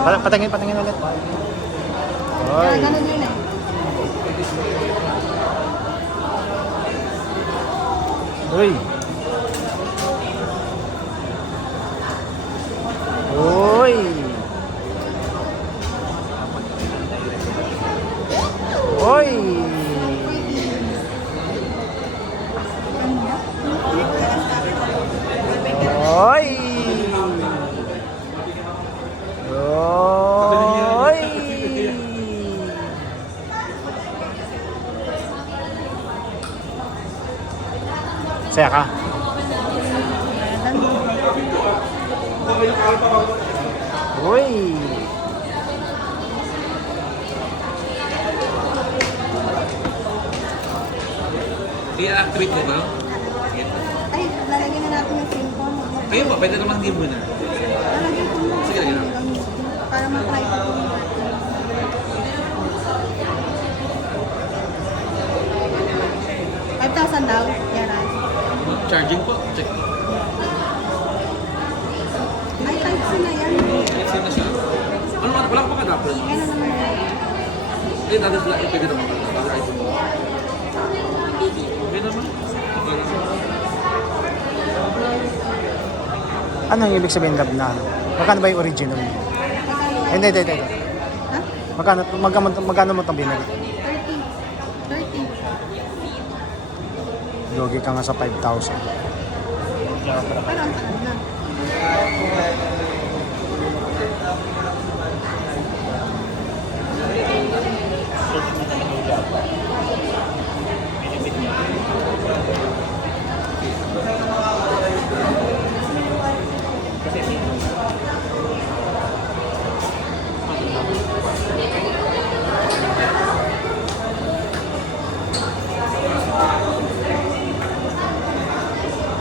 Patingin ulit. Oy. Ganun yun eh. Uy. Uy. Uy. Uy. Uy. Saya ka? Uy. I-activate mo ba? Ay, lalagyan na natin yung pin ko. Ayun ba, pwede naman din mo na. Lalagyan ko mo. Sige, lagyan na. Para ma-try ko. 5,000 daw. Yaran. Charging po, check. Ay, type C na yan. Kasi na siya. Ano, wala ka pa ka-adapter? Yan na naman yan. Eh, dati sila, pwede naman. Other item. Okay naman. Okay naman. Ano yung ibig sabihin love na? Magkano ba yung original niya? Hindi. Ha? Magkano mo itong binili? 30. Logi ka nga sa 5,000. Pero ang tagal na.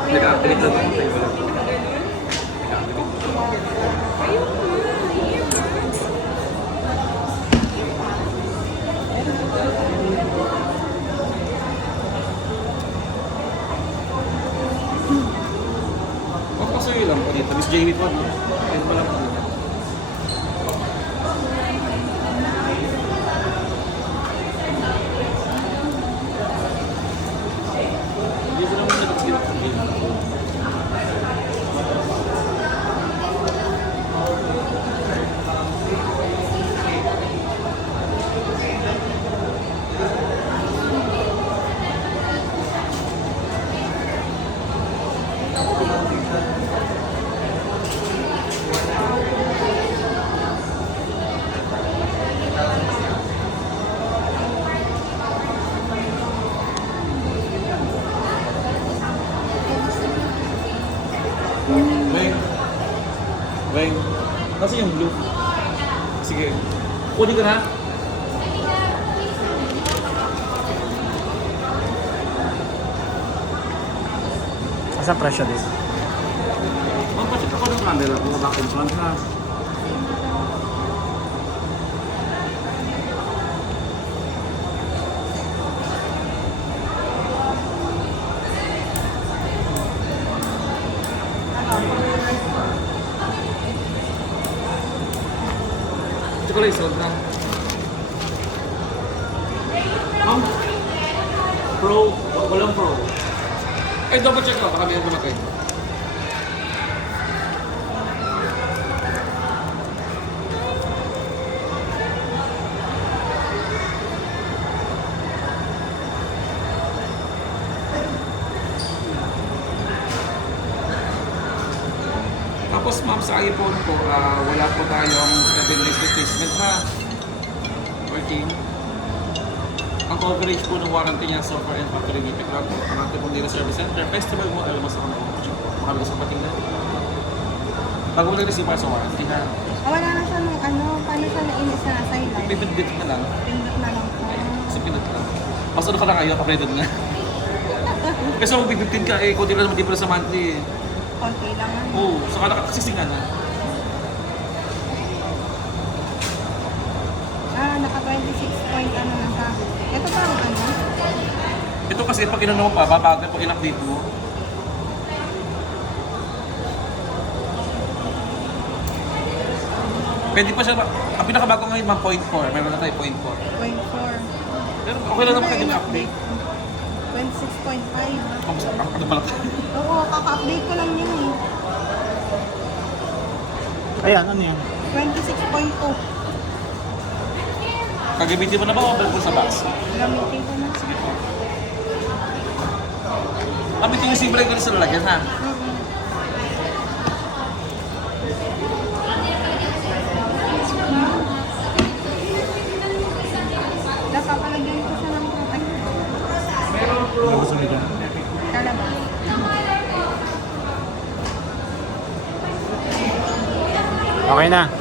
Nag-activate lang ba? Pasuyo lang po dito. Miss Jamie po, no? Ayun mo lang po. Hindi ko naman nag-skip ang game. Weng. Kasi yung blue. Sige. Kunin ko na. Asa presyo din? Magpacheck ako ng camera kung bakit front na. Check ko lang yung sold na. Ma'am? Pro? Walang pro. Ay, double check ko. Baka meron ko na kayo. Tapos ma'am sa iPhone po, wala po tayong 7 days replacement ha. Working. Ang coverage po ng warranty niya software and factory defect lang po. Ang ating pong data service center, festival mo, alam mo sa kanya po. Makalaga sa patingnan. Bago mo nag-receive para sa warranty ha. Wala na siya nung ano, paano siya nainis na sideline? Pindot na lang. Pindot na lang po. Kasi pindot lang. Mas ano ka na kayo, upgraded na. Kasi kung big 15 ka, eh, kunti lang naman di pala sa monthly eh. Konti lang. Oo, saka nakakasising ka na. Naka 26 point ano na siya. Ito pa ang ano? Ito kasi pag inano mo pa, babagal po in-update mo. Pwede pa siya, ang pinakabago ngayon mga 0.4, meron na tayo 0.4. 0.4. Pero okay lang naman kayo update. 26.5. Ano pala tayo? Oo, kaka-update ko lang yun eh. Ayan, ano yan? 26.2. Kagamitin mo na ba o balik mo sa box? Gamitin ko na. Sige po. Gamitin yung simple ko sa lalagyan ha. Napapalagyan ko siya ng protector. Talabas. Okay na.